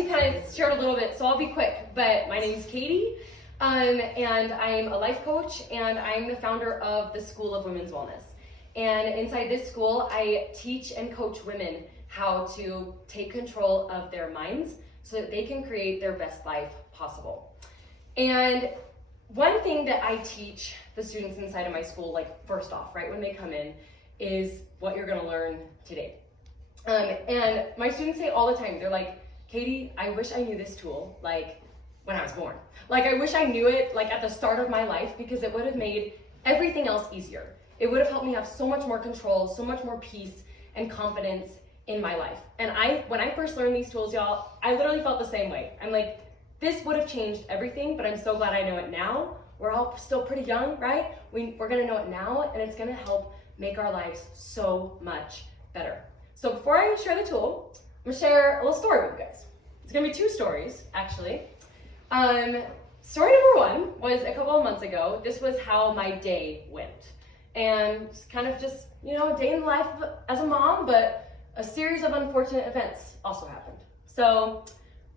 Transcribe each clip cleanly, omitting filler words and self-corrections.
Lexi kind of shared a little bit, so I'll be quick, but my name's Katie, and I'm a life coach, and I'm the founder of the School of Women's Wellness. And inside this school, I teach and coach women how to take control of their minds so that they can create their best life possible. And one thing that I teach the students inside of my school, like first off, right when they come in, is what you're gonna learn today. And my students say all the time, they're like, Katie, I wish I knew this tool like when I was born. Like I wish I knew it like at the start of my life, because it would have made everything else easier. It would have helped me have so much more control, so much more peace and confidence in my life. And when I first learned these tools, y'all, I literally felt the same way. I'm like, this would have changed everything, but I'm so glad I know it now. We're all still pretty young, right? We're gonna know it now, and it's gonna help make our lives so much better. So before I share the tool, I'm gonna share a little story with you guys. It's gonna be 2 stories, actually. Story number 1 was a couple of months ago. This was how my day went. And it's kind of just, you know, a day in the life as a mom, but a series of unfortunate events also happened. So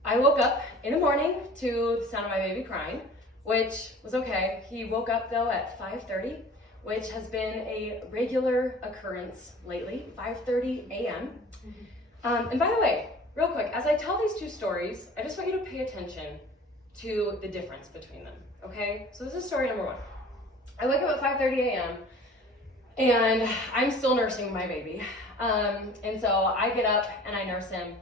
I woke up in the morning to the sound of my baby crying, which was okay. He woke up though at 5:30, which has been a regular occurrence lately, 5:30 a.m. And by the way, real quick, as I tell these 2 stories, I just want you to pay attention to the difference between them, okay? So this is story number 1. I wake up at 5:30 a.m. and I'm still nursing my baby. And so I get up and I nurse him.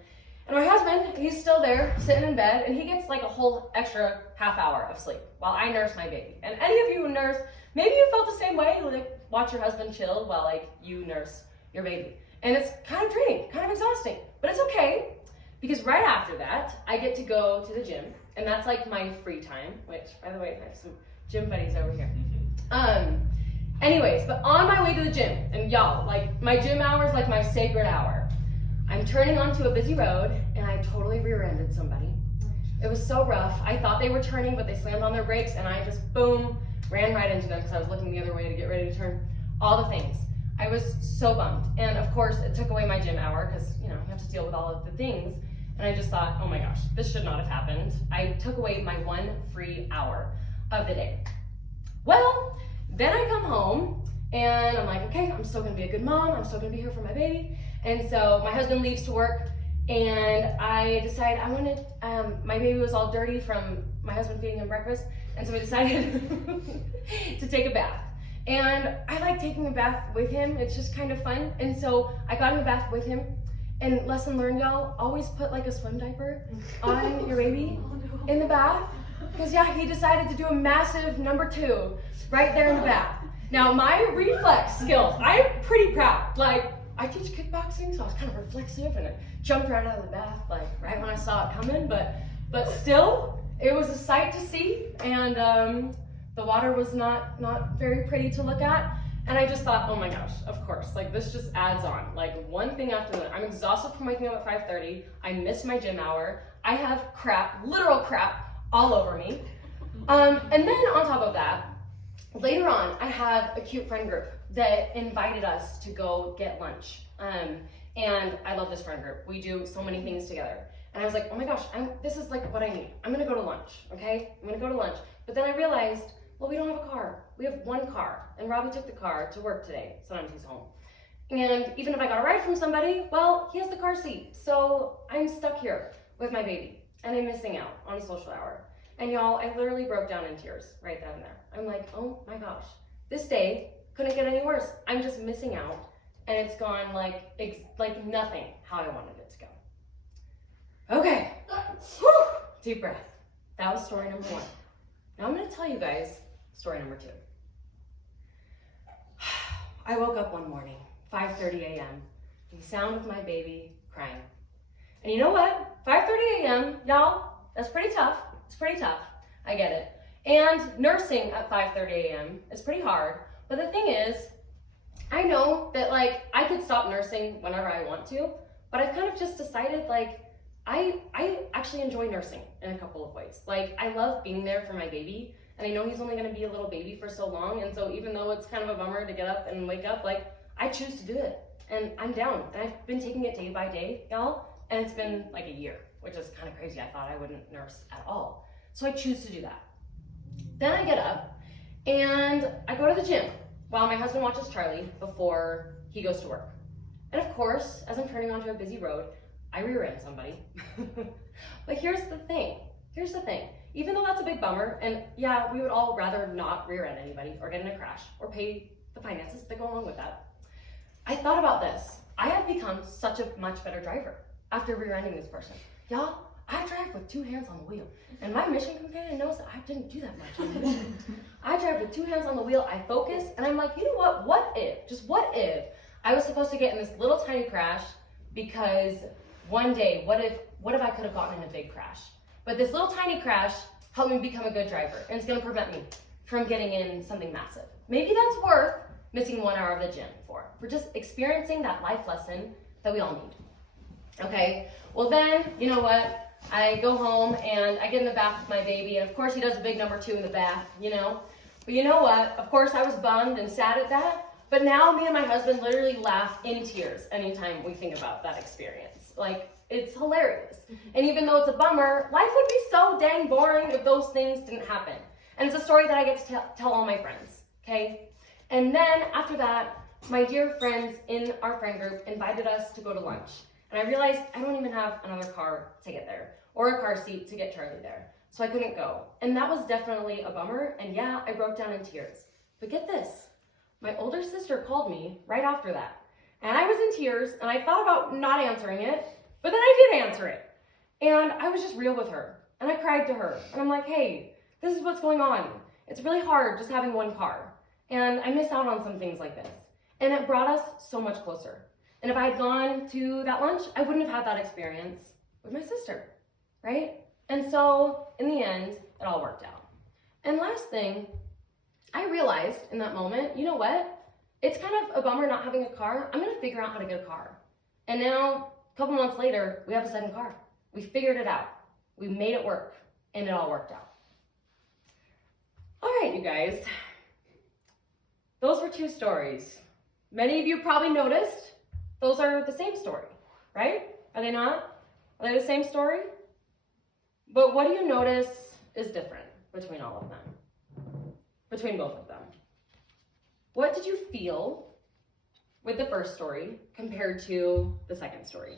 And my husband, he's still there sitting in bed, and he gets like a whole extra half hour of sleep while I nurse my baby. And any of you who nurse, maybe you felt the same way, like watch your husband chill while like you nurse your baby. And it's kind of draining, kind of exhausting, but it's okay, because right after that, I get to go to the gym, and that's like my free time, which by the way, I have some gym buddies over here. Anyways, but on my way to the gym, and y'all, like my gym hour is like my sacred hour. I'm turning onto a busy road, and I totally rear-ended somebody. It was so rough. I thought they were turning, but they slammed on their brakes, and I just, boom, ran right into them because I was looking the other way to get ready to turn. All the things. I was so bummed. And of course, it took away my gym hour because, you know, you have to deal with all of the things. And I just thought, oh my gosh, this should not have happened. I took away my 1 free hour of the day. Well, then I come home, and I'm like, okay, I'm still gonna be a good mom. I'm still gonna be here for my baby. And so my husband leaves to work, and I decide my baby was all dirty from my husband feeding him breakfast, and so we decided to take a bath. And I like taking a bath with him. It's just kind of fun. And so I got in the bath with him, and lesson learned, y'all, always put like a swim diaper on your baby in the bath. Because yeah, he decided to do a massive number 2 right there in the bath. Now my reflex skills, I'm pretty proud. Like, I teach kickboxing, so I was kind of reflexive, and I jumped right out of the bath, like right when I saw it coming. But still, it was a sight to see, and the water was not very pretty to look at. And I just thought, oh my gosh, of course, like this just adds on, like one thing after another. I'm exhausted from waking up at 5:30. I missed my gym hour. I have crap, literal crap, all over me. And then on top of that, later on, I have a cute friend group that invited us to go get lunch. And I love this friend group. We do so many things together. And I was like, oh my gosh, this is like what I need. I'm gonna go to lunch, okay? I'm gonna go to lunch. But then I realized, well, we don't have a car. We have 1 car. And Robbie took the car to work today. Sometimes he's home. And even if I got a ride from somebody, well, he has the car seat. So I'm stuck here with my baby. And I'm missing out on a social hour. And y'all, I literally broke down in tears right then and there. I'm like, oh my gosh, this day couldn't get any worse. I'm just missing out, and it's gone like nothing how I wanted it to go. Okay, whew, deep breath. That was story number 1. Now I'm gonna tell you guys story number 2. I woke up one morning, 5:30 a.m., to the sound of my baby crying. And you know what? 5:30 a.m., y'all, that's pretty tough. It's pretty tough. I get it. And nursing at 5:30 a.m. is pretty hard. But the thing is, I know that like I could stop nursing whenever I want to, but I've kind of just decided like I actually enjoy nursing in a couple of ways. Like I love being there for my baby, and I know he's only gonna be a little baby for so long, and so even though it's kind of a bummer to get up and wake up, like I choose to do it, and I'm down. And I've been taking it day by day, y'all, and it's been like a year. which is kind of crazy. I thought I wouldn't nurse at all. So I choose to do that. Then I get up and I go to the gym while my husband watches Charlie before he goes to work. And of course, as I'm turning onto a busy road, I rear end somebody. But here's the thing. Even though that's a big bummer, and yeah, we would all rather not rear end anybody or get in a crash or pay the finances that go along with that, I thought about this. I have become such a much better driver after rear-ending this person. Y'all, I drive with 2 hands on the wheel. And my mission companion knows that I didn't do that much on the mission. I drive with 2 hands on the wheel, I focus, and I'm like, you know what? What if I was supposed to get in this little tiny crash because one day, what if I could have gotten in a big crash? But this little tiny crash helped me become a good driver, and it's gonna prevent me from getting in something massive. Maybe that's worth missing 1 hour of the gym for just experiencing that life lesson that we all need. Okay, well then, you know what? I go home and I get in the bath with my baby, and of course he does a big number 2 in the bath, you know? But you know what? Of course I was bummed and sad at that, but now me and my husband literally laugh in tears anytime we think about that experience. Like, it's hilarious. And even though it's a bummer, life would be so dang boring if those things didn't happen. And it's a story that I get to tell all my friends, okay? And then after that, my dear friends in our friend group invited us to go to lunch. And I realized I don't even have another car to get there or a car seat to get Charlie there. So I couldn't go. And that was definitely a bummer. And yeah, I broke down in tears. But get this, my older sister called me right after that. And I was in tears and I thought about not answering it, but then I did answer it. And I was just real with her. And I cried to her. And I'm like, hey, this is what's going on. It's really hard just having 1 car. And I miss out on some things like this. And it brought us so much closer. And if I had gone to that lunch, I wouldn't have had that experience with my sister, right? And so in the end, it all worked out. And last thing, I realized in that moment, you know what? It's kind of a bummer not having a car. I'm gonna figure out how to get a car. And now, a couple months later, we have a 2nd car. We figured it out. We made it work, and it all worked out. All right, you guys. Those were 2 stories. Many of you probably noticed those are the same story, right? Are they not? Are they the same story? But what do you notice is different between all of them? Between both of them? What did you feel with the first story compared to the second story?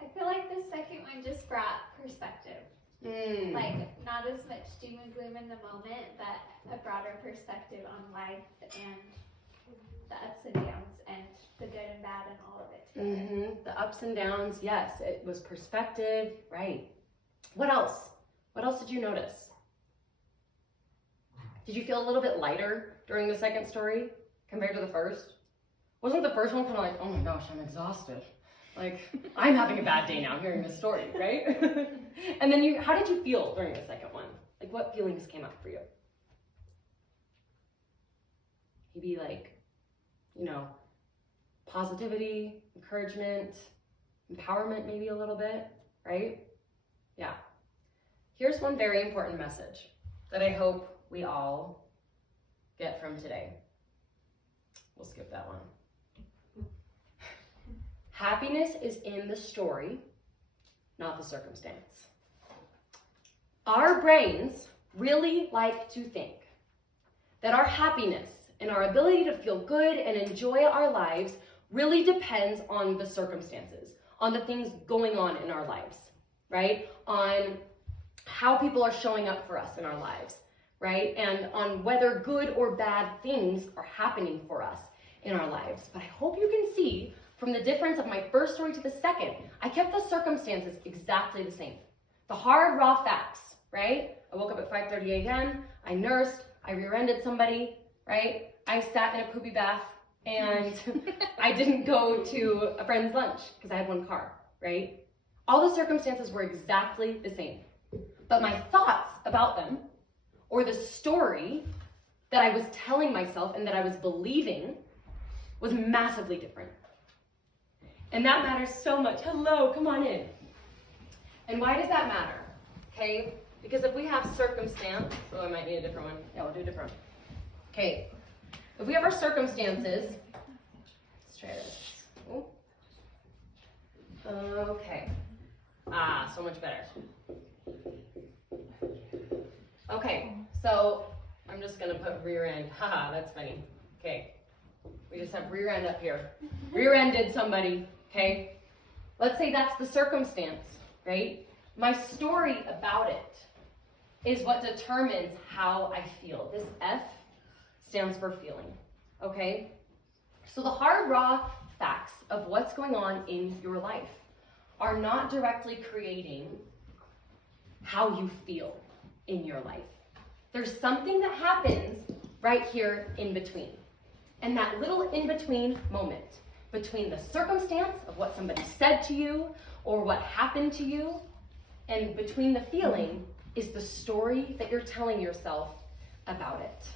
I feel like the second one just brought perspective. Like, not as much doom and gloom in the moment, but a broader perspective on life and the ups and downs and the good and bad and all of it together. The ups and downs, yes, it was perspective, right. What else? What else did you notice? Did you feel a little bit lighter during the second story compared to the first? Wasn't the first one kind of like, oh my gosh, I'm exhausted. Like, I'm having a bad day now hearing this story, right? And then how did you feel during the second one? Like, what feelings came up for you? Maybe like, you know, positivity, encouragement, empowerment maybe a little bit, right? Yeah. Here's one very important message that I hope we all get from today. We'll skip that one. Happiness is in the story, not the circumstance. Our brains really like to think that our happiness and our ability to feel good and enjoy our lives really depends on the circumstances, on the things going on in our lives, right? On how people are showing up for us in our lives, right? And on whether good or bad things are happening for us in our lives. But I hope you can see from the difference of my first story to the second, I kept the circumstances exactly the same. The hard, raw facts, right? I woke up at 5:30 a.m., I nursed, I rear-ended somebody, right? I sat in a poopy bath, and I didn't go to a friend's lunch because I had 1 car, right? All the circumstances were exactly the same. But my thoughts about them, or the story that I was telling myself and that I was believing, was massively different. And that matters so much. Hello, come on in. And why does that matter? Okay, because if we have circumstance, oh, I might need a different one. Yeah, we'll do a different one. Okay, if we have our circumstances, let's try this. Oh. Okay. So much better. Okay, so I'm just gonna put rear end. Haha, that's funny. Okay. We just have rear end up here. Rear-ended somebody, okay? Let's say that's the circumstance, right? My story about it is what determines how I feel. This F stands for feeling, okay? So the hard, raw facts of what's going on in your life are not directly creating how you feel in your life. There's something that happens right here in between. And that little in-between moment, between the circumstance of what somebody said to you or what happened to you, and between the feeling is the story that you're telling yourself about it.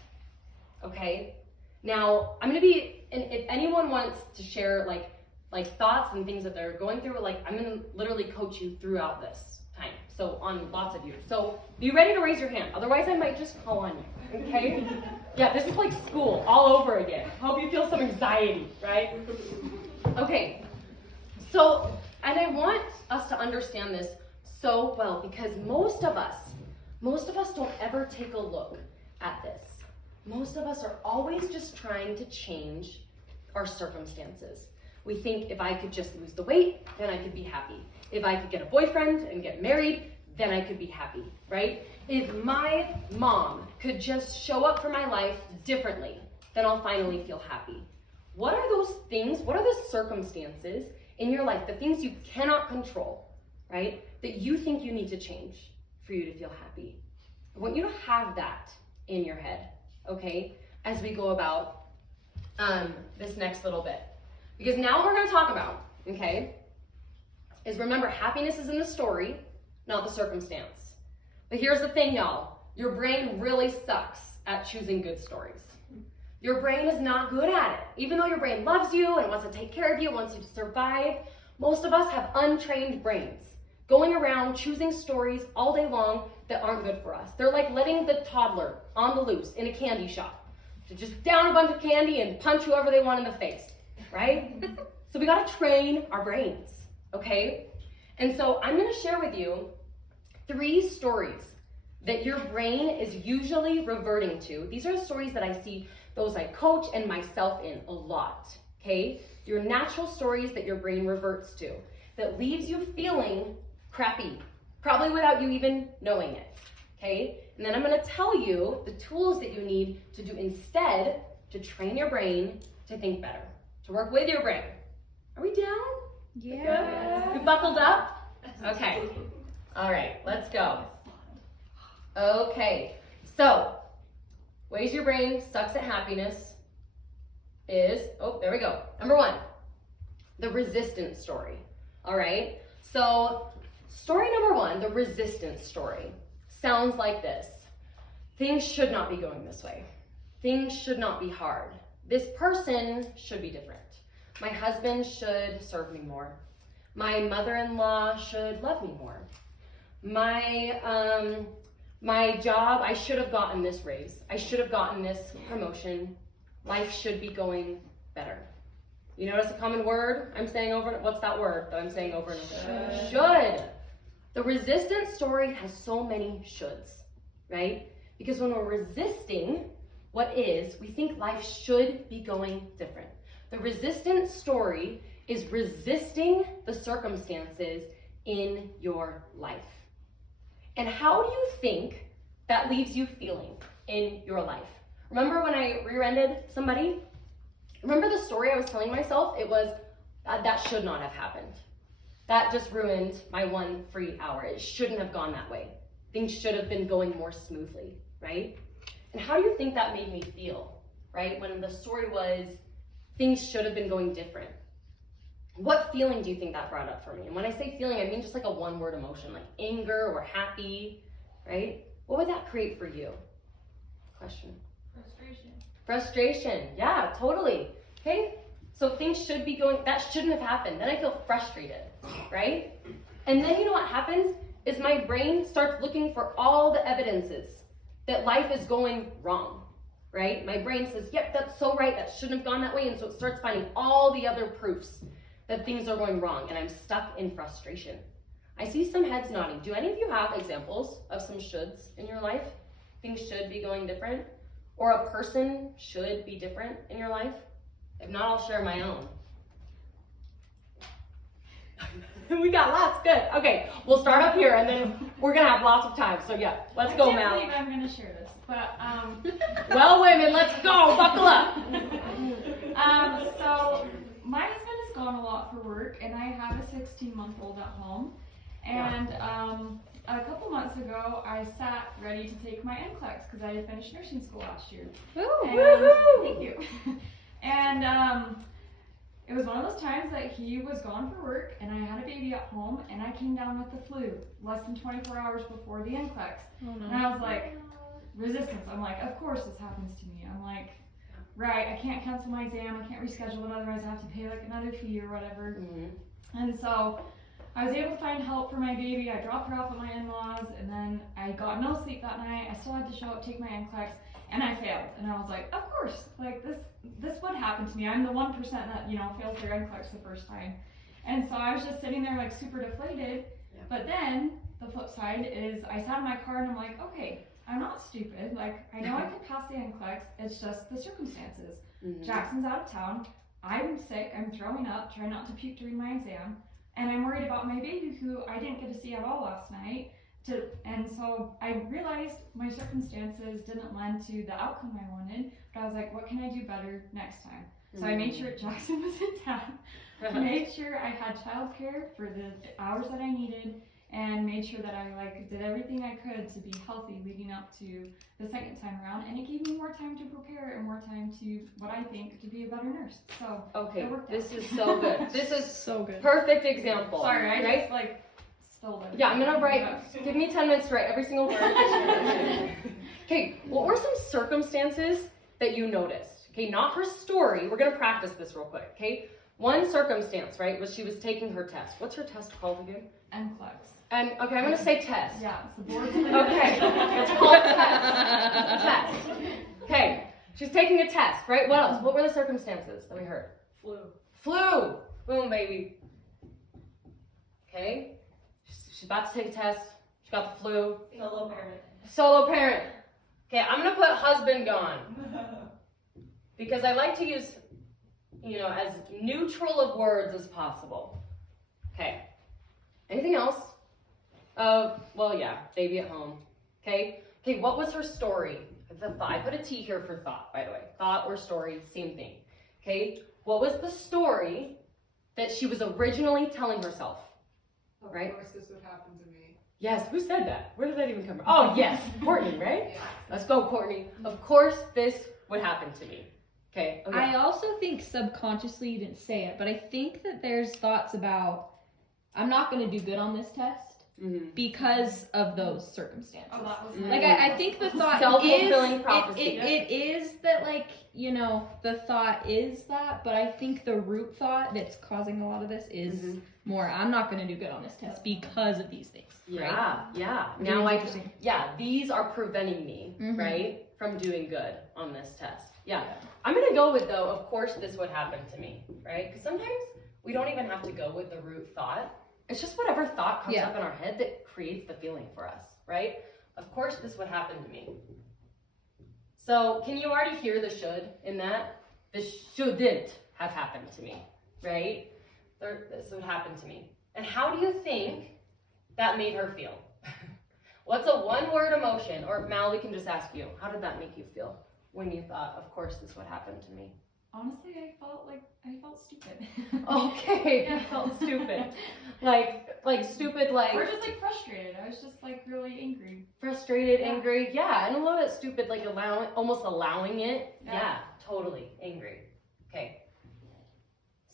Okay? Now, I'm going to be, and if anyone wants to share like thoughts and things that they're going through, like I'm going to literally coach you throughout this time. So on lots of you. So be ready to raise your hand. Otherwise, I might just call on you. Okay? Yeah, this is like school all over again. Hope you feel some anxiety, right? Okay. So, and I want us to understand this so well because most of us don't ever take a look at this. Most of us are always just trying to change our circumstances. We think if I could just lose the weight, then I could be happy. If I could get a boyfriend and get married, then I could be happy, right? If my mom could just show up for my life differently, then I'll finally feel happy. What are those things? What are the circumstances in your life, the things you cannot control, right? That you think you need to change for you to feel happy? I want you to have that in your head, okay? As we go about this next little bit. Because now what we're going to talk about, okay, is remember happiness is in the story, not the circumstance. But here's the thing, y'all. Your brain really sucks at choosing good stories. Your brain is not good at it. Even though your brain loves you and wants to take care of you, wants you to survive, most of us have untrained brains going around choosing stories all day long that aren't good for us. They're like letting the toddler on the loose in a candy shop to just down a bunch of candy and punch whoever they want in the face, right? So we got to train our brains, okay? And so I'm going to share with you 3 stories that your brain is usually reverting to. These are the stories that I see those I coach and myself in a lot, okay? Your natural stories that your brain reverts to that leaves you feeling crappy, probably without you even knowing it, okay? And then I'm going to tell you the tools that you need to do instead to train your brain to think better, to work with your brain. Are we down? Yeah. Good? You buckled up? Okay. All right, let's go. Okay, so ways your brain sucks at happiness is, oh, there we go. Number 1, the resistance story. All right, so story number 1, the resistance story, sounds like this. Things should not be going this way. Things should not be hard. This person should be different. My husband should serve me more. My mother-in-law should love me more. My job, I should have gotten this raise. I should have gotten this promotion. Life should be going better. You notice a common word I'm saying over, what's that word that I'm saying over and over? Should. The resistance story has so many shoulds, right? Because when we're resisting what is, we think life should be going different. The resistance story is resisting the circumstances in your life. And how do you think that leaves you feeling in your life? Remember when I rear-ended somebody? Remember the story I was telling myself? It was, that should not have happened. That just ruined my 1 free hour. It shouldn't have gone that way. Things should have been going more smoothly, right? And how do you think that made me feel, right? When the story was, things should have been going different. What feeling do you think that brought up for me? And when I say feeling, I mean just like a 1-word emotion, like anger or happy, right? What would that create for you? Question. Frustration. Yeah, totally. Okay? So things should be going, that shouldn't have happened. Then I feel frustrated, right? And then you know what happens is my brain starts looking for all the evidences that life is going wrong, right? My brain says, yep, that's so right. That shouldn't have gone that way. And so it starts finding all the other proofs that things are going wrong and I'm stuck in frustration. I see some heads nodding. Do any of you have examples of some shoulds in your life? Things should be going different? Or a person should be different in your life? If not, I'll share my own. We got lots, good. Okay, we'll start up here and then we're gonna have lots of time. So yeah, let's go, Mal. I can't believe I'm gonna share this, but Well, women, let's go, buckle up. So my husband is gone a lot for work, and I have a 16-month-old at home. And a couple months ago, I sat ready to take my NCLEX because I had finished nursing school last year. Thank you. And it was one of those times that he was gone for work, and I had a baby at home, and I came down with the flu less than 24 hours before the NCLEX. Oh, no. And I was like, resistance. I'm like, of course this happens to me. I'm like, right, I can't cancel my exam, I can't reschedule it, otherwise I have to pay like another fee or whatever. And so I was able to find help for my baby. I dropped her off at my in-laws, and then I got no sleep that night. I still had to show up, take my NCLEX, and I failed. And I was like, of course, like this would happen to me. I'm the 1% that, fails their NCLEX the first time. And so I was just sitting there like super deflated. Yeah. But then the flip side is I sat in my car and I'm like, okay, I'm not stupid. Like, I know I could pass the NCLEX. It's just the circumstances. Jackson's out of town. I'm sick. I'm throwing up, trying not to puke during my exam. And I'm worried about my baby, who I didn't get to see at all last night. And so I realized my circumstances didn't lend to the outcome I wanted. But I was like, what can I do better next time? So I made sure Jackson was in town. Made sure I had childcare for the hours that I needed, and made sure that I did everything I could to be healthy leading up to the second time around, and it gave me more time to prepare and more time to what I think to be a better nurse. So Okay, it worked this out. is so good. This is So good. perfect example. Sorry, I right? just spilled it. Yeah, I'm gonna write. Give me 10 minutes to write every single word. Okay, what were some circumstances that you noticed? Okay, not her story. We're gonna practice this real quick. Okay, one circumstance, right, was she was taking her test. What's her test called again? NCLEX. And okay, I'm gonna say test. Yeah, it's the board. Okay, it's called test. Test. Okay, she's taking a test, right? What else? What were the circumstances that we heard? Flu. Boom, baby. Okay, she's about to take a test. She got the flu. Solo parent. Okay, I'm gonna put husband gone because I like to use, as neutral of words as possible. Okay. Anything else? Well, yeah, baby at home. Okay, what was her story? I put a T here for thought, by the way. Thought or story, same thing. Okay, what was the story that she was originally telling herself? Right? Of course this would happen to me. Yes, who said that? Where did that even come from? Oh, yes, Courtney, right? Yes. Let's go, Courtney. Of course this would happen to me. Okay. I also think subconsciously you didn't say it, but I think that there's thoughts about, I'm not going to do good on this test because of those circumstances. Oh, that was Like, I think the thought Self-fulfilling is, prophecy. it is that, the thought is that, but I think the root thought that's causing a lot of this is more, I'm not going to do good on this test because of these things. Right? Yeah. Very Now interesting. these are preventing me, right, from doing good on this test. Yeah. Yeah. I'm going to go with, though, of course this would happen to me, right? Because sometimes we don't even have to go with the root thought. It's just whatever thought comes up in our head that creates the feeling for us, right? Of course this would happen to me. So can you already hear the should in that? This shouldn't have happened to me, right? This would happen to me. And how do you think that made her feel? What's a one-word emotion? Or Mal, we can just ask you. How did that make you feel when you thought, of course this would happen to me? Honestly, I felt stupid. Okay, I felt stupid. Like stupid, Or just frustrated. I was just really angry. frustrated, angry. Yeah, and a little bit stupid, almost allowing it. Yeah, totally angry. Okay.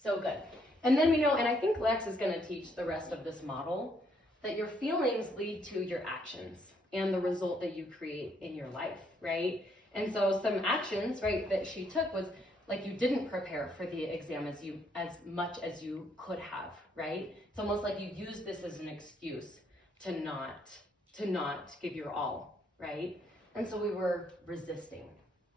So good. And then we know, and I think Lex is going to teach the rest of this model, that your feelings lead to your actions and the result that you create in your life, right? And so some actions, right, that she took was, you didn't prepare for the exam as much as you could have, right? It's almost like you use this as an excuse to not give your all, right? And so we were resisting,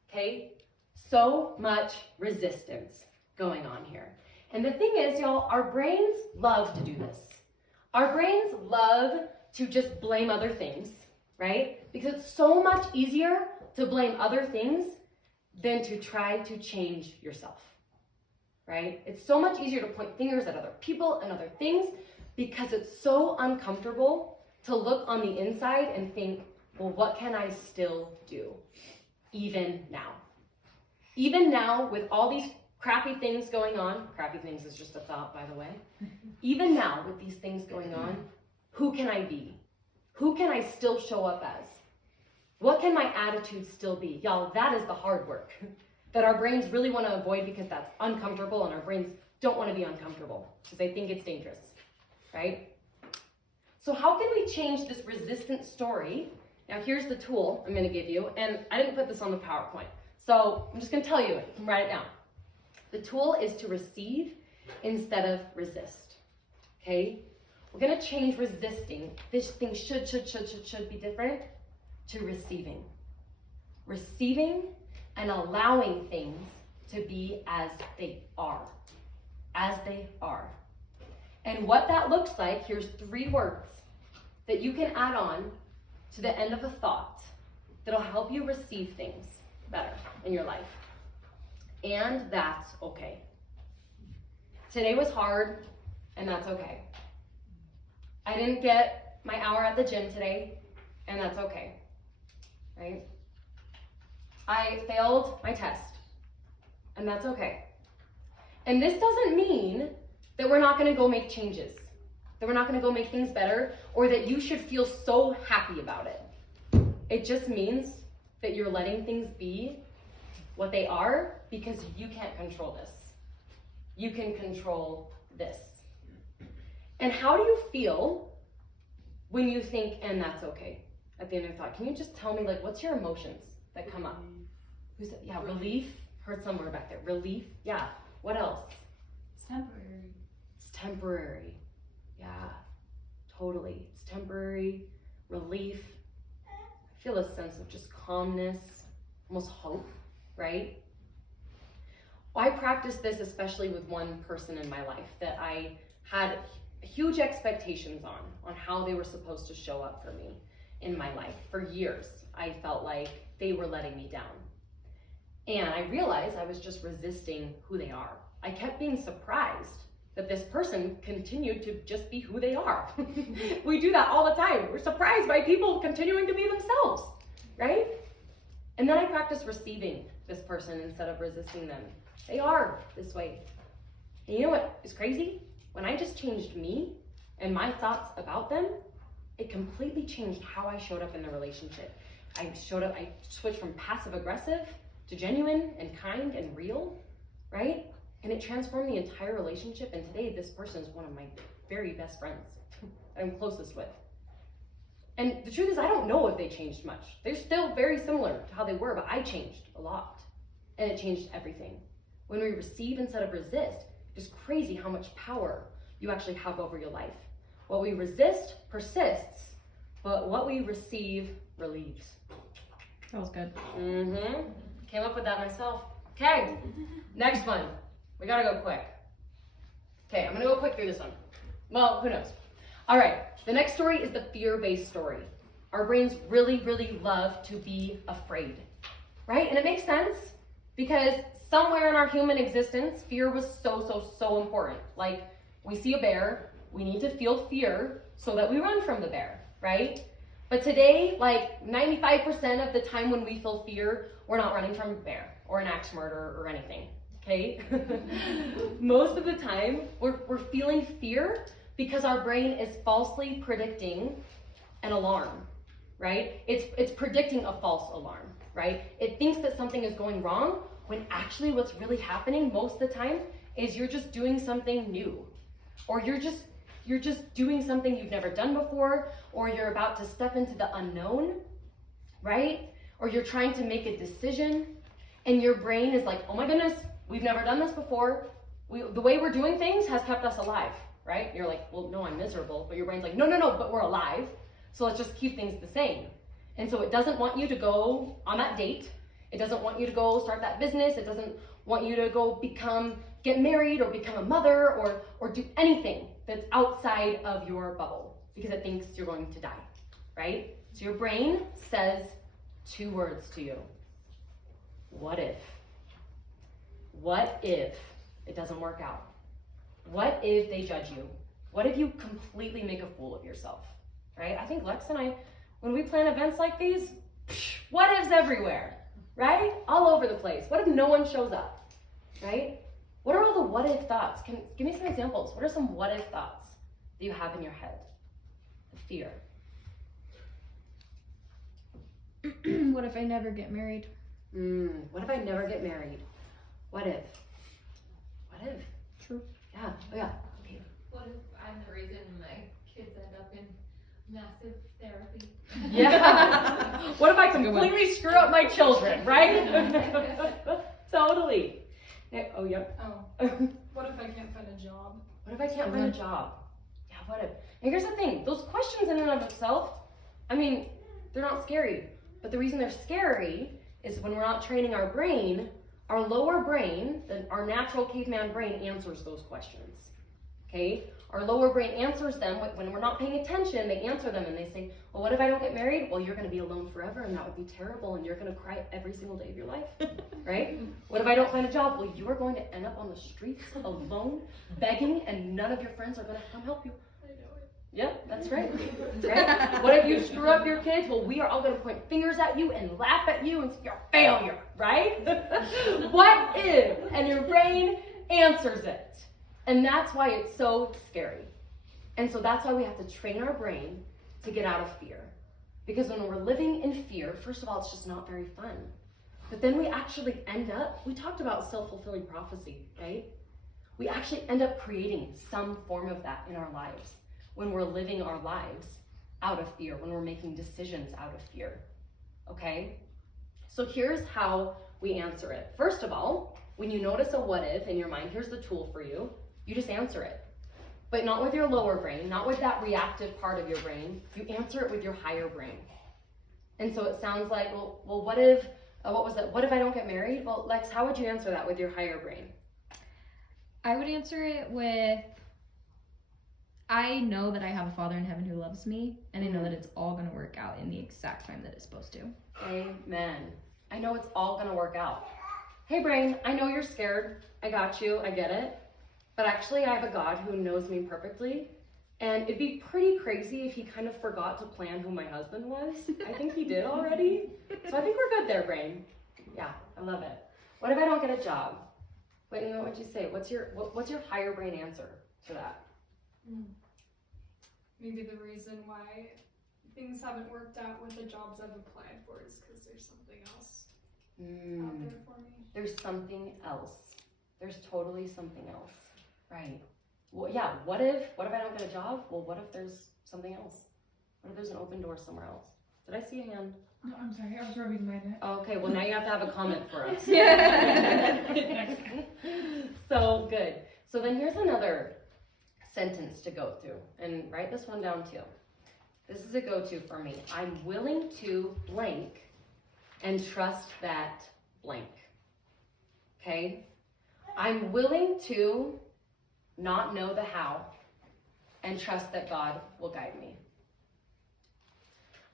okay? So much resistance going on here. And the thing is, y'all, our brains love to do this. Our brains love to just blame other things, right? Because it's so much easier to blame other things than to try to change yourself, right? It's so much easier to point fingers at other people and other things because it's so uncomfortable to look on the inside and think, well, what can I still do, even now? Even now, with all these crappy things going on, crappy things is just a thought, by the way. Even now, with these things going on, who can I be? Who can I still show up as? What can my attitude still be? Y'all, that is the hard work that our brains really want to avoid because that's uncomfortable, and our brains don't want to be uncomfortable because they think it's dangerous, right? So how can we change this resistant story? Now, here's the tool I'm going to give you, and I didn't put this on the PowerPoint, so I'm just going to tell you it. You can write it down. The tool is to receive instead of resist, okay? We're going to change resisting. This thing should be different to receiving. Receiving and allowing things to be as they are. As they are. And what that looks like, here's 3 words that you can add on to the end of a thought that'll help you receive things better in your life. And that's okay. Today was hard, and that's okay. I didn't get my hour at the gym today, and that's okay, right? I failed my test, and that's okay. And this doesn't mean that we're not gonna go make changes, that we're not gonna go make things better, or that you should feel so happy about it. It just means that you're letting things be what they are because you can't control this. You can control this. And how do you feel when you think, and that's okay, at the end of the thought? Can you just tell me, like, what's your emotions that come up? Who's that? Yeah, relief. Heard somewhere back there. Relief. Yeah. What else? It's temporary. It's temporary. Yeah, totally. It's temporary. Relief. I feel a sense of just calmness, almost hope, right? I practiced this especially with one person in my life that I had huge expectations on how they were supposed to show up for me in my life. For years, I felt like they were letting me down. And I realized I was just resisting who they are. I kept being surprised that this person continued to just be who they are. We do that all the time. We're surprised by people continuing to be themselves, right? And then I practiced receiving this person instead of resisting them. They are this way. And you know what is crazy? When I just changed me and my thoughts about them, it completely changed how I showed up in the relationship. I switched from passive aggressive to genuine and kind and real, right? And it transformed the entire relationship. And today, this person is one of my very best friends that I'm closest with. And the truth is, I don't know if they changed much. They're still very similar to how they were, but I changed a lot. And it changed everything. When we receive instead of resist, it's crazy how much power you actually have over your life. What we resist persists, but what we receive relieves. That was good. Came up with that myself. Okay, next one. We gotta go quick. Okay, I'm gonna go quick through this one. Well, who knows? All right, the next story is the fear-based story. Our brains really, really love to be afraid, right? And it makes sense because somewhere in our human existence, fear was so important. Like, we see a bear, we need to feel fear so that we run from the bear, right? But today, like 95% of the time when we feel fear, we're not running from a bear or an axe murderer or anything, okay? Most of the time, we're feeling fear because our brain is falsely predicting an alarm, right? It's predicting a false alarm, right? It thinks that something is going wrong when actually what's really happening most of the time is you're just doing something new, or you're just doing something you've never done before, or you're about to step into the unknown, right? Or you're trying to make a decision and your brain is like, oh my goodness, we've never done this before. The way we're doing things has kept us alive, right? You're like, well, no, I'm miserable. But your brain's like, no, but we're alive. So let's just keep things the same. And so it doesn't want you to go on that date. It doesn't want you to go start that business. It doesn't want you to go become get married or become a mother or do anything that's outside of your bubble because it thinks you're going to die, right? So your brain says 2 words to you. What if? What if it doesn't work out? What if they judge you? What if you completely make a fool of yourself, right? I think Lex and I, when we plan events like these, what ifs everywhere, right? All over the place. What if no one shows up, right? What are all the what if thoughts? Give me some examples. What are some what if thoughts that you have in your head? The fear. What if I never get married? What if I never get married? What if? What if? True. Yeah. Oh yeah. Okay. What if I'm the reason my kids end up in massive therapy? Yeah. What if I completely screw up my children, right? Totally. Oh, yep. Oh. What if I can't find a job? What if I can't find a job? Yeah, what if? And here's the thing, those questions in and of itself, I mean, they're not scary. But the reason they're scary is when we're not training our brain, our lower brain, our natural caveman brain answers those questions. Okay? Our lower brain answers them when we're not paying attention. They answer them and they say, well, what if I don't get married? Well, you're going to be alone forever and that would be terrible and you're going to cry every single day of your life, right? What if I don't find a job? Well, you are going to end up on the streets alone, begging, and none of your friends are going to come help you. I know it. Yep, that's right. Right? What if you screw up your kids? Well, we are all going to point fingers at you and laugh at you and say you're a failure, right? What if? And your brain answers it. And that's why it's so scary. And so that's why we have to train our brain to get out of fear. Because when we're living in fear, first of all, it's just not very fun. But then we actually end up, we talked about self-fulfilling prophecy, right? We actually end up creating some form of that in our lives when we're living our lives out of fear, when we're making decisions out of fear, okay? So here's how we answer it. First of all, when you notice a what if in your mind, here's the tool for you. You just answer it, but not with your lower brain, not with that reactive part of your brain. You answer it with your higher brain. And so it sounds like, well, what if, what was that? What if I don't get married? Well, Lex, how would you answer that with your higher brain? I would answer it with, I know that I have a Father in heaven who loves me, and I know that it's all going to work out in the exact time that it's supposed to. Amen. I know it's all going to work out. Hey, brain, I know you're scared. I got you. I get it. But actually, I have a God who knows me perfectly. And it'd be pretty crazy if he kind of forgot to plan who my husband was. I think he did already. So I think we're good there, brain. Yeah, I love it. What if I don't get a job? Whitney, what would you say? What's your higher brain answer to that? Maybe the reason why things haven't worked out with the jobs I've applied for is because there's something else out there for me. There's something else. There's totally something else. Right. Well, yeah, what if I don't get a job? Well, what if there's something else? What if there's an open door somewhere else? Did I see a hand? No, I'm sorry, I was rubbing my neck. Okay, well now you have to have a comment for us. So good. So then here's another sentence to go through, and write this one down too. This is a go-to for me. I'm willing to blank and trust that blank. Okay? I'm willing to not know the how and trust that God will guide me.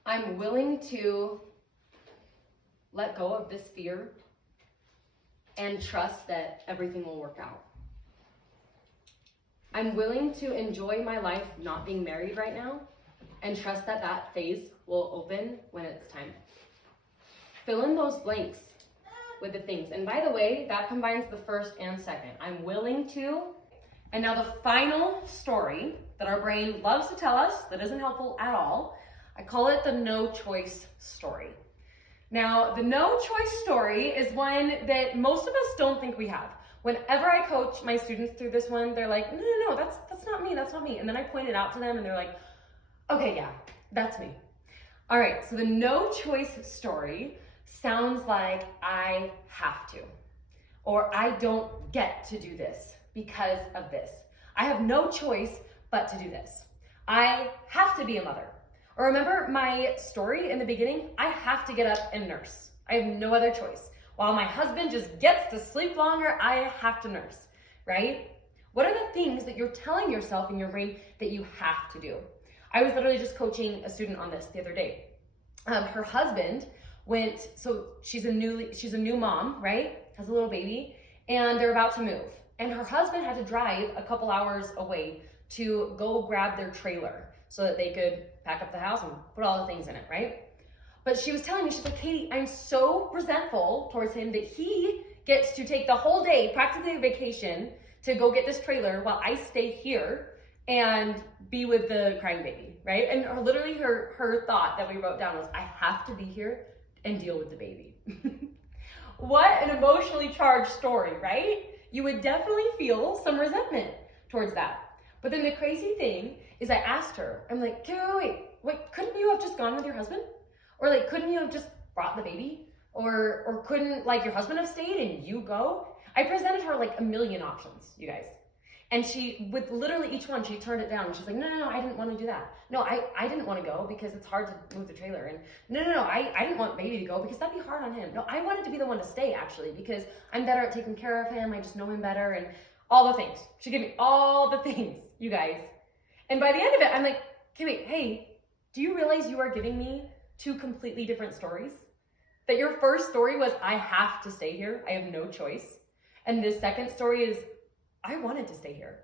I'm willing to let go of this fear and trust that everything will work out. I'm willing to enjoy my life not being married right now and trust that that phase will open when it's time. Fill in those blanks with the things. And by the way, that combines the first and second. I'm willing to. And now the final story that our brain loves to tell us that isn't helpful at all, I call it the no choice story. Now, the no choice story is one that most of us don't think we have. Whenever I coach my students through this one, they're like, no, that's not me, that's not me. And then I point it out to them and they're like, okay, yeah, that's me. All right, so the no choice story sounds like I have to, or I don't get to do this because of this. I have no choice but to do this. I have to be a mother. Or remember my story in the beginning? I have to get up and nurse. I have no other choice. While my husband just gets to sleep longer, I have to nurse. right? What are the things that you're telling yourself in your brain that you have to do? I was literally just coaching a student on this the other day. Her husband went, so she's a new mom, right? Has a little baby, and they're about to move. And her husband had to drive a couple hours away to go grab their trailer so that they could pack up the house and put all the things in it, right? But she was telling me, she's like, Katie, I'm so resentful towards him that he gets to take the whole day, practically a vacation, to go get this trailer while I stay here and be with the crying baby, right? And literally her thought that we wrote down was, I have to be here and deal with the baby. What an emotionally charged story, right? You would definitely feel some resentment towards that. But then the crazy thing is I asked her, I'm like, wait, couldn't you have just gone with your husband? Or like, couldn't you have just brought the baby? Or couldn't like your husband have stayed and you go? I presented her like a million options, you guys. And she, with literally each one, she turned it down. And she's like, no, I didn't want to do that. No, I didn't want to go because it's hard to move the trailer. And no, I didn't want baby to go because that'd be hard on him. No, I wanted to be the one to stay actually because I'm better at taking care of him. I just know him better and all the things. She gave me all the things, you guys. And by the end of it, I'm like, okay, hey, do you realize you are giving me two completely different stories? That your first story was, I have to stay here. I have no choice. And the second story is, I wanted to stay here.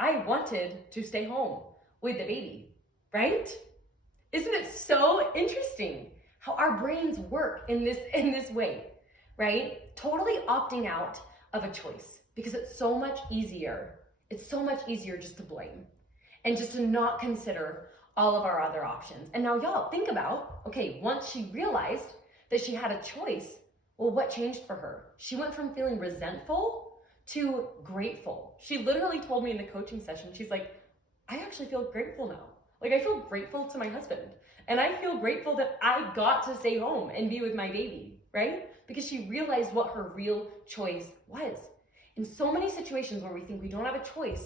I wanted to stay home with the baby, right? Isn't it so interesting how our brains work in this way, right? Totally opting out of a choice because it's so much easier. It's so much easier just to blame and just to not consider all of our other options. And now y'all think about, okay, once she realized that she had a choice, well, what changed for her? She went from feeling resentful to grateful. She literally told me in the coaching session, she's like, I actually feel grateful now. Like I feel grateful to my husband. And I feel grateful that I got to stay home and be with my baby, right? Because she realized what her real choice was. In so many situations where we think we don't have a choice,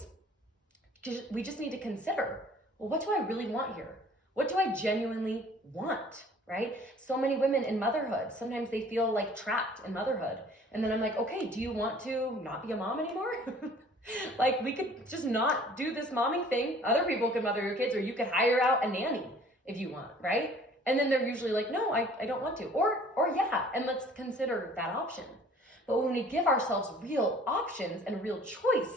we just need to consider, well, what do I really want here? What do I genuinely want, right? So many women in motherhood, sometimes they feel like trapped in motherhood. And then I'm like, okay, do you want to not be a mom anymore? Like we could just not do this momming thing. Other people could mother your kids, or you could hire out a nanny if you want, right? And then they're usually like, no, I don't want to. Or yeah, and let's consider that option. But when we give ourselves real options and real choice,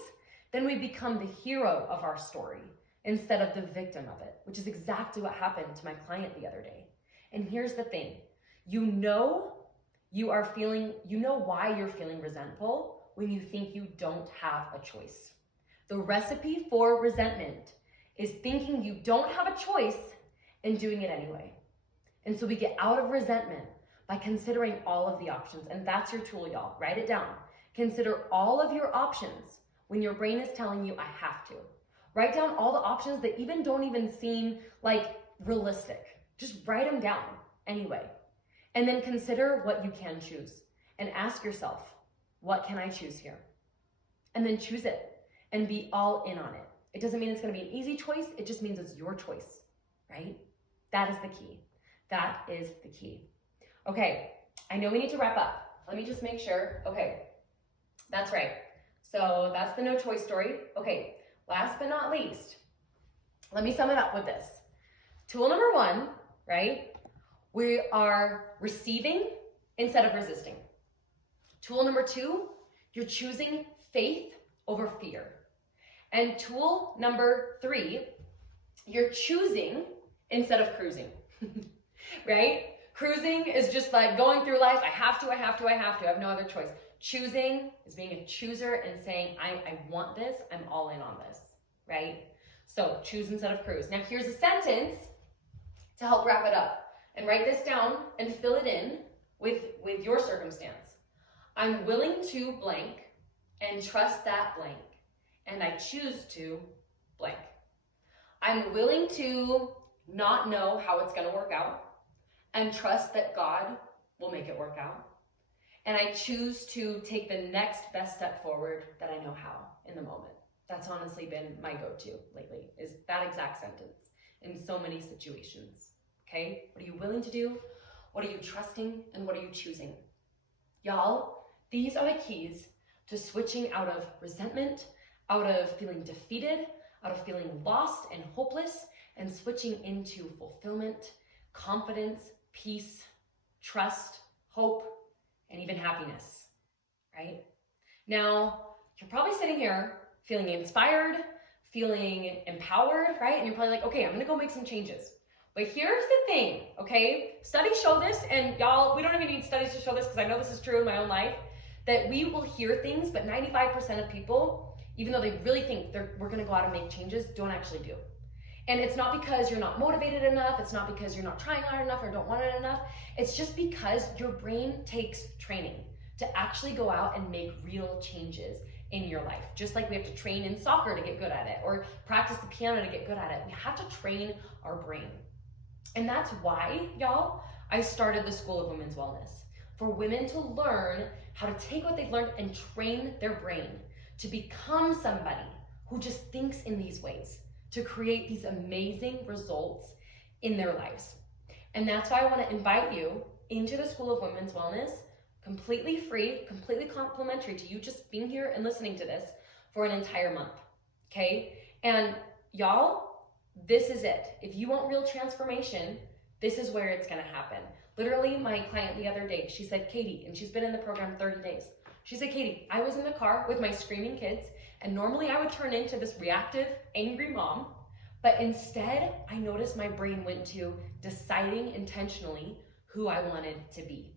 then we become the hero of our story instead of the victim of it, which is exactly what happened to my client the other day. And here's the thing, you know why you're feeling resentful when you think you don't have a choice. The recipe for resentment is thinking you don't have a choice and doing it anyway. And so we get out of resentment by considering all of the options. And that's your tool, y'all. Write it down. Consider all of your options when your brain is telling you, I have to. Write down all the options that don't even seem like realistic. Just write them down anyway. And then consider what you can choose. And ask yourself, what can I choose here? And then choose it and be all in on it. It doesn't mean it's going to be an easy choice. It just means it's your choice, right? That is the key. That is the key. Okay, I know we need to wrap up. Let me just make sure. Okay, that's right. So that's the no choice story. Okay, last but not least, let me sum it up with this. Tool number 1, right? We are receiving instead of resisting. Tool number 2, you're choosing faith over fear. And tool number 3, you're choosing instead of cruising, right? Cruising is just like going through life. I have to. I have no other choice. Choosing is being a chooser and saying, I want this. I'm all in on this, right? So choose instead of cruise. Now here's a sentence to help wrap it up. And write this down and fill it in with your circumstance. I'm willing to blank and trust that blank. And I choose to blank. I'm willing to not know how it's going to work out and trust that God will make it work out. And I choose to take the next best step forward that I know how in the moment. That's honestly been my go-to lately, is that exact sentence in so many situations. Okay, what are you willing to do? What are you trusting? And what are you choosing? Y'all, these are the keys to switching out of resentment, out of feeling defeated, out of feeling lost and hopeless, and switching into fulfillment, confidence, peace, trust, hope, and even happiness, right? Now, you're probably sitting here feeling inspired, feeling empowered, right? And you're probably like, okay, I'm gonna go make some changes. But here's the thing, okay? Studies show this, and y'all, we don't even need studies to show this because I know this is true in my own life, that we will hear things, but 95% of people, even though they really think we're gonna go out and make changes, don't actually do. And it's not because you're not motivated enough, it's not because you're not trying hard enough or don't want it enough, it's just because your brain takes training to actually go out and make real changes in your life. Just like we have to train in soccer to get good at it, or practice the piano to get good at it. We have to train our brain. And that's why, y'all, I started the School of Women's Wellness, for women to learn how to take what they've learned and train their brain to become somebody who just thinks in these ways, to create these amazing results in their lives. And that's why I want to invite you into the School of Women's Wellness, completely free, completely complimentary to you just being here and listening to this for an entire month, okay? And y'all, this is it. If you want real transformation, this is where it's gonna happen. Literally, my client the other day, she said, Katie, and she's been in the program 30 days. She said, Katie, I was in the car with my screaming kids, and normally I would turn into this reactive, angry mom, but instead, I noticed my brain went to deciding intentionally who I wanted to be.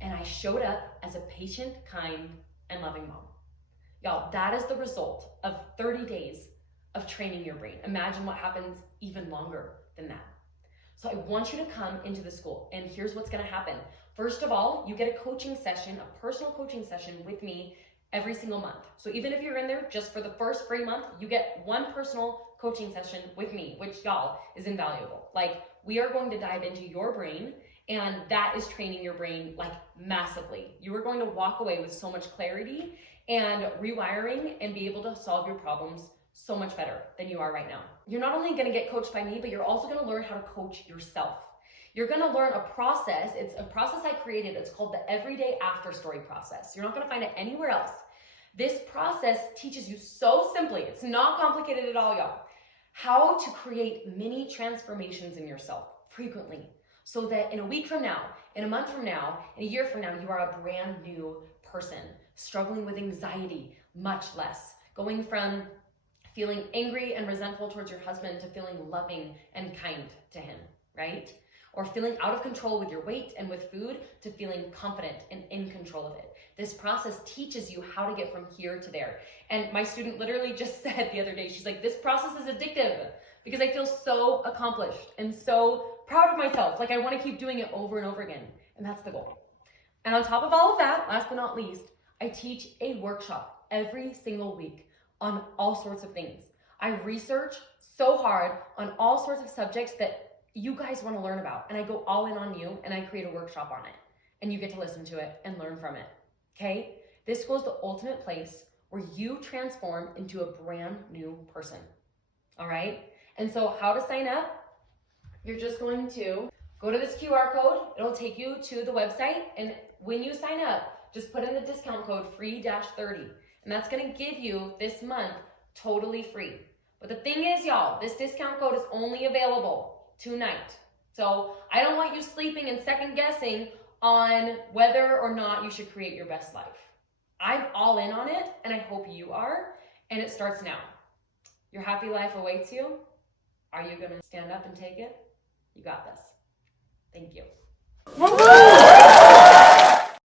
And I showed up as a patient, kind, and loving mom. Y'all, that is the result of 30 days of training your brain. Imagine what happens even longer than that. So I want you to come into the school, and here's what's gonna happen. First of all, you get a coaching session, a personal coaching session with me every single month. So even if you're in there just for the first free month, you get one personal coaching session with me, which y'all is invaluable. Like, we are going to dive into your brain, and that is training your brain like massively. You are going to walk away with so much clarity and rewiring and be able to solve your problems so much better than you are right now. You're not only gonna get coached by me, but you're also gonna learn how to coach yourself. You're gonna learn a process. It's a process I created. It's called the Everyday After Story process. You're not gonna find it anywhere else. This process teaches you so simply, it's not complicated at all, y'all, how to create mini transformations in yourself frequently, so that in a week from now, in a month from now, in a year from now, you are a brand new person, struggling with anxiety much less, going from feeling angry and resentful towards your husband to feeling loving and kind to him, right? Or feeling out of control with your weight and with food to feeling confident and in control of it. This process teaches you how to get from here to there. And my student literally just said the other day, she's like, this process is addictive because I feel so accomplished and so proud of myself. Like, I want to keep doing it over and over again. And that's the goal. And on top of all of that, last but not least, I teach a workshop every single week on all sorts of things. I research so hard on all sorts of subjects that you guys want to learn about, and I go all in on you, and I create a workshop on it, and you get to listen to it and learn from it, okay? This school is the ultimate place where you transform into a brand new person, all right? And so how to sign up? You're just going to go to this QR code. It'll take you to the website, and when you sign up, just put in the discount code free-30, and that's gonna give you this month totally free. But the thing is, y'all, this discount code is only available tonight. So I don't want you sleeping and second guessing on whether or not you should create your best life. I'm all in on it, and I hope you are, and it starts now. Your happy life awaits you. Are you gonna stand up and take it? You got this. Thank you.